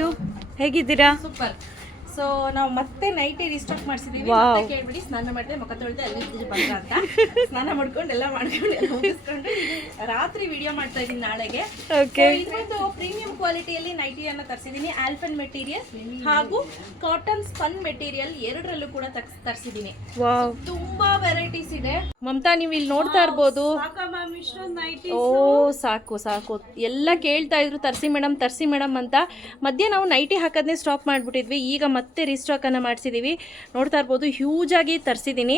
You ಹೇಗಿದ್ದೀರಾ? Super so ನಾವು ಮತ್ತೆ ನೈಟಿ ರಿಸ್ಟಾಕ್ ಮಾಡಿಸಿದೀವಿ. ಮತ್ತೆ ಕೇಳ್ಬಿಡಿ ಸ್ನಾನ ಮಾಡಿದೆ ಮುಖ ತೊಳೆದು ಅಲ್ಲಿ ಇದ್ದಿದ್ದು ಬಂದ್ರ ಅಂತ. ಸ್ನಾನ ಮಾಡ್ಕೊಂಡು ಎಲ್ಲ ಮಾಡ್ಕೊಂಡು ಎಲ್ಲ ಮುಗಿಸ್ಕೊಂಡು ರಾತ್ರಿ ವಿಡಿಯೋ ಮಾಡ್ತಾ ಇದೀನಿ ನಾಳೆಗೆ. ಓಕೆ ಇದೊಂದು ಪ್ರೀಮಿಯಂ ಕ್ವಾಲಿಟಿಯಲ್ಲಿ ನೈಟಿಯನ್ನು ತರಿಸಿದ್ದೀನಿ. ಆಲ್ಫನ್ ಮೆಟೀರಿಯಲ್ ಹಾಗೂ ಕಾಟನ್ ಸ್ಪನ್ ಮೆಟೀರಿಯಲ್ ಎರಡರಲ್ಲೂ ಕೂಡ ತರಿಸಿದ್ದೀನಿ. ತುಂಬಾ ವೆರೈಟೀಸ್ ಇದೆ. ಮಮತಾ ನೀವು ಇಲ್ಲಿ ನೋಡ್ತಾ ಇರ್ಬೋದು. ಓ ಸಾಕು ಸಾಕು. ಎಲ್ಲ ಕೇಳ್ತಾ ಇದ್ರು ತರ್ಸಿ ಮೇಡಮ್ ತರ್ಸಿ ಮೇಡಮ್ ಅಂತ. ಮಧ್ಯೆ ನಾವು ನೈಟಿ ಹಾಕೋದನ್ನೇ ಸ್ಟಾಪ್ ಮಾಡಿಬಿಟ್ಟಿದ್ವಿ. ಈಗ ಮತ್ತೆ ರೀಸ್ಟಾಕನ್ನು ಮಾಡಿಸಿದ್ದೀವಿ ನೋಡ್ತಾ ಇರ್ಬೋದು ಹ್ಯೂಜಾಗಿ ಆಗಿ ತರಿಸಿದ್ದೀನಿ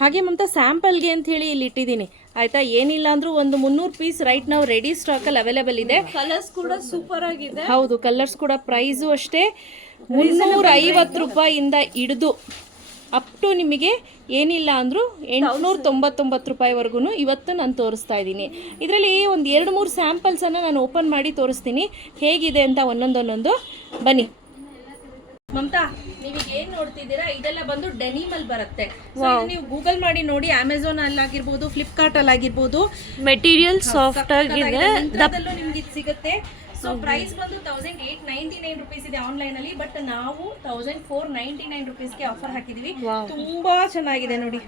ಹಾಗೆ ಮಮತಾ ಸ್ಯಾಂಪಲ್ಗೆ ಅಂತ ಹೇಳಿ ಇಲ್ಲಿ ಇಟ್ಟಿದ್ದೀನಿ. ಆಯ್ತಾ? ಏನಿಲ್ಲ ಅಂದ್ರೂ ಒಂದು ಮುನ್ನೂರು ಪೀಸ್ ರೈಟ್ ನಾವು ರೆಡಿ ಸ್ಟಾಕಲ್ಲಿ ಅವೈಲೇಬಲ್ ಇದೆ. ಕಲರ್ಸ್ ಕೂಡ ಸೂಪರ್ ಆಗಿದೆ. ಹೌದು ಕಲರ್ಸ್ ಕೂಡ ಪ್ರೈಸು ಅಷ್ಟೇ. ಮುನ್ನೂರ ಐವತ್ತು ರೂಪಾಯಿಂದ ಹಿಡಿದು ಅಪ್ ಟು ನಿಮಗೆ ಏನಿಲ್ಲ ಅಂದರೂ ಎಂಟುನೂರ ತೊಂಬತ್ತೊಂಬತ್ತು ರೂಪಾಯಿವರೆಗೂ ಇವತ್ತು ನಾನು ತೋರಿಸ್ತಾ ಇದ್ದೀನಿ. ಇದರಲ್ಲಿ ಒಂದು ಎರಡು ಮೂರು ಸ್ಯಾಂಪಲ್ಸನ್ನು ನಾನು ಓಪನ್ ಮಾಡಿ ತೋರಿಸ್ತೀನಿ. ಹೇಗಿದೆ ಅಂತ ಒಂದೊಂದೊಂದೊಂದು. ಬನ್ನಿ. ಮಮತಾ ನೀವೀಗ ಏನ್ ನೋಡ್ತಿದ್ದೀರಾ? ಇದೆಲ್ಲ ಬಂದು ಡೆನಿಮ್ ಅಲ್ಲಿ ಬರುತ್ತೆ ನೀವು ಗೂಗಲ್ ಮಾಡಿ ನೋಡಿ ಅಮೆಝಾನ್ ಅಲ್ಲಿ ಆಗಿರ್ಬೋದು ಫ್ಲಿಪ್ಕಾರ್ಟ್ ಅಲ್ಲಿ ಆಗಿರ್ಬೋದು ಮೆಟೀರಿಯಲ್ ಸಾಫ್ಟ್ ಆಗಿದೆ. ನಿಮ್ಗೆ ಇದು ಸಿಗುತ್ತೆ. ಸೊ ಪ್ರೈಸ್ ಬಂದು thousand eight ninety nine rupees ಇದೆ ಆನ್ಲೈನ್ ಅಲ್ಲಿ ಬಟ್ ನಾವು ತೌಸಂಡ್ ಫೋರ್ ನೈಂಟಿ ನೈನ್ ರುಪೀಸ್ಗೆ ಆಫರ್ ಹಾಕಿದೀವಿ. ತುಂಬಾ ಚೆನ್ನಾಗಿದೆ ನೋಡಿ.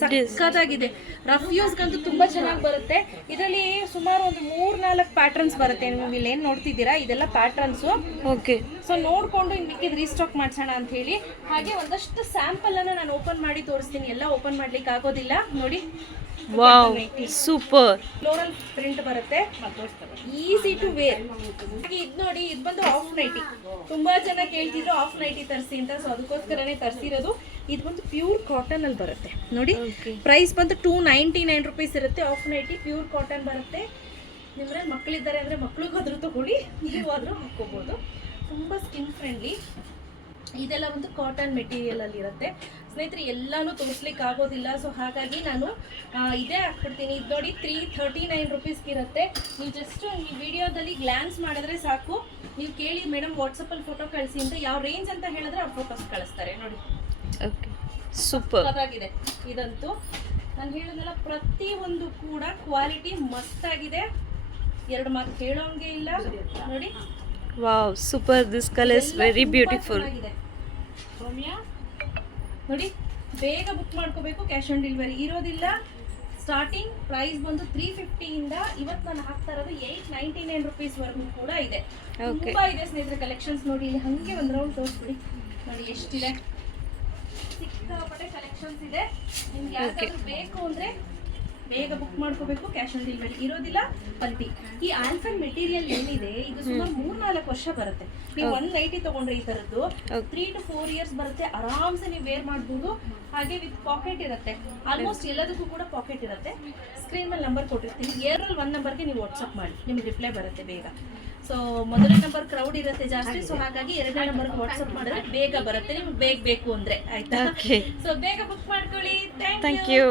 ಸಖತ್ತಾಗಿದೆ. ರಫ್ ಯೂಸ್ ಯೂಸ್ಗಂತೂ ತುಂಬಾ ಚೆನ್ನಾಗಿ ಬರುತ್ತೆ. ಇದರಲ್ಲಿ ಸುಮಾರು ಒಂದು ಮೂರ್ ನಾಲ್ಕು ಪ್ಯಾಟರ್ನ್ಸ್ ಬರುತ್ತೆ. ನೀವು ಇಲ್ಲಿ ಏನ್ ನೋಡ್ತಿದ್ದೀರಾ? ಇದೆಲ್ಲ ಪ್ಯಾಟರ್ನ್ಸ್ ಓಕೆ ಸೊ ನೋಡ್ಕೊಂಡು ಇನ್ ಮಿಕ್ಕಿದ್ ರೀಸ್ಟಾಕ್ ಮಾಡ್ಸೋಣ ಅಂತ ಹೇಳಿ. ಹಾಗೆ ಒಂದಷ್ಟು ಸ್ಯಾಂಪಲ್ ಅನ್ನ ನಾನು ಓಪನ್ ಮಾಡಿ ತೋರಿಸ್ತೀನಿ. ಎಲ್ಲ ಓಪನ್ ಮಾಡ್ಲಿಕ್ಕೆ ಆಗೋದಿಲ್ಲ. ನೋಡಿ. ವಾವ್ ಸೂಪರ್ ಫ್ಲೋರಲ್ ಪ್ರಿಂಟ್ ಬರುತ್ತೆ. ಈಸಿ ಟು ವೇರ್ ಹಾಗೆ ಇದು ನೋಡಿ ಇದು ಬಂದು ಆಫ್ ನೈಟಿ ತುಂಬಾ ಜನ ಕೇಳ್ತಿದ್ರು ಆಫ್ ನೈಟಿ ತರಿಸಿ ಅಂತ ಸೊ ಅದಕ್ಕೋಸ್ಕರನೇ ತರಿಸಿರೋದು. ಇದು ಬಂದು ಪ್ಯೂರ್ ಕಾಟನ್ ಅಲ್ಲಿ ಬರುತ್ತೆ. ನೋಡಿ ಪ್ರೈಸ್ ಬಂದು ಟೂ ನೈಂಟಿ ನೈನ್ ರುಪೀಸ್ ಇರುತ್ತೆ ಆಫ್ ನೈಟಿ ಪ್ಯೂರ್ ಕಾಟನ್ ಬರುತ್ತೆ. ನಿಮ್ಮಲ್ಲಿ ಮಕ್ಕಳಿದ್ದಾರೆ ಅಂದರೆ ಮಕ್ಳಿಗಾದ್ರೂ ತಗೊಳ್ಳಿ ನೀವು ಆದರೂ ಹಾಕ್ಕೋಬೋದು. ತುಂಬ ಸ್ಕಿನ್ ಫ್ರೆಂಡ್ಲಿ ಇದೆಲ್ಲ ಒಂದು ಕಾಟನ್ ಮೆಟೀರಿಯಲ್ ಅಲ್ಲಿ ಇರುತ್ತೆ. ಸ್ನೇಹಿತರೆ ಎಲ್ಲಾನು ತೋರಿಸ್ಲಿಕ್ಕೆ ಆಗೋದಿಲ್ಲ. ಸೊ ಹಾಗಾಗಿ ನಾನು ಇದೇ ಹಾಕ್ಬಿಡ್ತೀನಿ. ಇದು ನೋಡಿ ತ್ರೀ ಥರ್ಟಿ ನೈನ್ ರುಪೀಸ್ಗೆ ಇರುತ್ತೆ. ನೀವು ಜಸ್ಟ್ ಈ ವಿಡಿಯೋದಲ್ಲಿ ಗ್ಲಾನ್ಸ್ ಮಾಡಿದ್ರೆ ಸಾಕು. ನೀವು ಕೇಳಿ ಮೇಡಮ್ ವಾಟ್ಸಪ್ಪಲ್ಲಿ ಫೋಟೋ ಕಳಿಸಿ ಅಂತ ಯಾವ ರೇಂಜ್ ಅಂತ ಹೇಳಿದ್ರೆ ಆ ಫೋಟೋಸ್ ಕಳಿಸ್ತಾರೆ. ನೋಡಿ. ಓಕೆ ಸೂಪರ್ ಆಗಿದೆ ಇದಂತೂ. ನಾನು ಹೇಳಿದ್ನಲ್ಲ ಪ್ರತಿ ಒಂದು ಕೂಡ ಕ್ವಾಲಿಟಿ ಮಸ್ತಾಗಿದೆ. ಎರಡು ಮಾತು ಹೇಳೋಂಗೆ ಇಲ್ಲ. ನೋಡಿ. Wow super this colour is very beautiful. ನೋಡಿ ಬೇಗ ಬುಕ್ ಮಾಡ್ಕೋಬೇಕು ಕ್ಯಾಶ್ ಆನ್ ಡೆಲಿವರಿ ಇರೋದಿಲ್ಲ. ಸ್ಟಾರ್ಟಿಂಗ್ ಪ್ರೈಸ್ ಬಂದು ತ್ರೀ ಫಿಫ್ಟಿಯಿಂದ ಇವತ್ತು ನಾನು ಹಾಕ್ತಾ ಇರೋದು ಏಯ್ಟ್ ನೈಂಟಿ ನೈನ್ ರುಪೀಸ್ ವರೆಗೂ ಕೂಡ ಇದೆ. ತುಂಬಾ ಇದೆ ಸ್ನೇಹಿತರೆ ಕಲೆಕ್ಷನ್ಸ್ ನೋಡಿ ಇಲ್ಲಿ ಹಂಗೆ ಒಂದು ರೌಂಡ್ ತೋರಿಸ್ಬಿಡಿ. ನೋಡಿ ಎಷ್ಟಿದೆ. ಸಿಕ್ಕಾಪಟ್ಟೆ ಕಲೆಕ್ಷನ್ಸ್ ಇದೆ. ನಿಮ್ಗೆ ಯಾವ್ದಾದ್ರು ಬೇಕು ಅಂದ್ರೆ ಬೇಗ ಬುಕ್ ಮಾಡ್ಕೋಬೇಕು ಕ್ಯಾಶ್ ಆನ್ ಡೆಲಿವರಿ ಇರೋದಿಲ್ಲ ಪಲ್ಟಿ. ಈ ಆಲ್ಫನ್ ಮೆಟೀರಿಯಲ್ ಏನಿದೆ ಇದು ಸುಮಾರು ಮೂರ್ ನಾಲ್ಕು ವರ್ಷ ಬರುತ್ತೆ. ನೀವು ಒಂದ್ ನೈಟಿ ತಗೊಂಡ್ರೆ ಈ ತರದ್ದು ತ್ರೀ ಟು ಫೋರ್ ಇಯರ್ಸ್ ಬರುತ್ತೆ. ಆರಾಮ್ಸೆ ನೀವು ವೇರ್ ಮಾಡ್ಬೋದು. ಹಾಗೆ ವಿತ್ ಪಾಕೆಟ್ ಇರುತ್ತೆ. ಆಲ್ಮೋಸ್ಟ್ ಎಲ್ಲದಕ್ಕೂ ಕೂಡ ಪಾಕೆಟ್ ಇರುತ್ತೆ. ಸ್ಕ್ರೀನ್ ಮೇಲೆ ನಂಬರ್ ಕೊಟ್ಟಿರ್ತೀನಿ. ಏರಲ್ಲಿ ಒಂದ್ ನಂಬರ್ಗೆ ನೀವು ವಾಟ್ಸಪ್ ಮಾಡಿ. ನಿಮ್ಗೆ ರಿಪ್ಲೈ ಬರುತ್ತೆ ಬೇಗ. ಸೊ ಮೊದಲನೇ ನಂಬರ್ ಕ್ರೌಡ್ ಇರುತ್ತೆ ಜಾಸ್ತಿ. ಸೊ ಹಾಗಾಗಿ ಎರಡನೇ ನಂಬರ್ ವಾಟ್ಸ್ಆಪ್ ಮಾಡಿದ್ರೆ ಬೇಗ ಬರುತ್ತೆ. ನಿಮ್ಗೆ ಬೇಗ ಬೇಕು ಅಂದ್ರೆ. ಆಯ್ತಾ. ಸೊ ಬೇಗ ಬುಕ್ ಮಾಡ್ಕೊಳ್ಳಿ. Thank you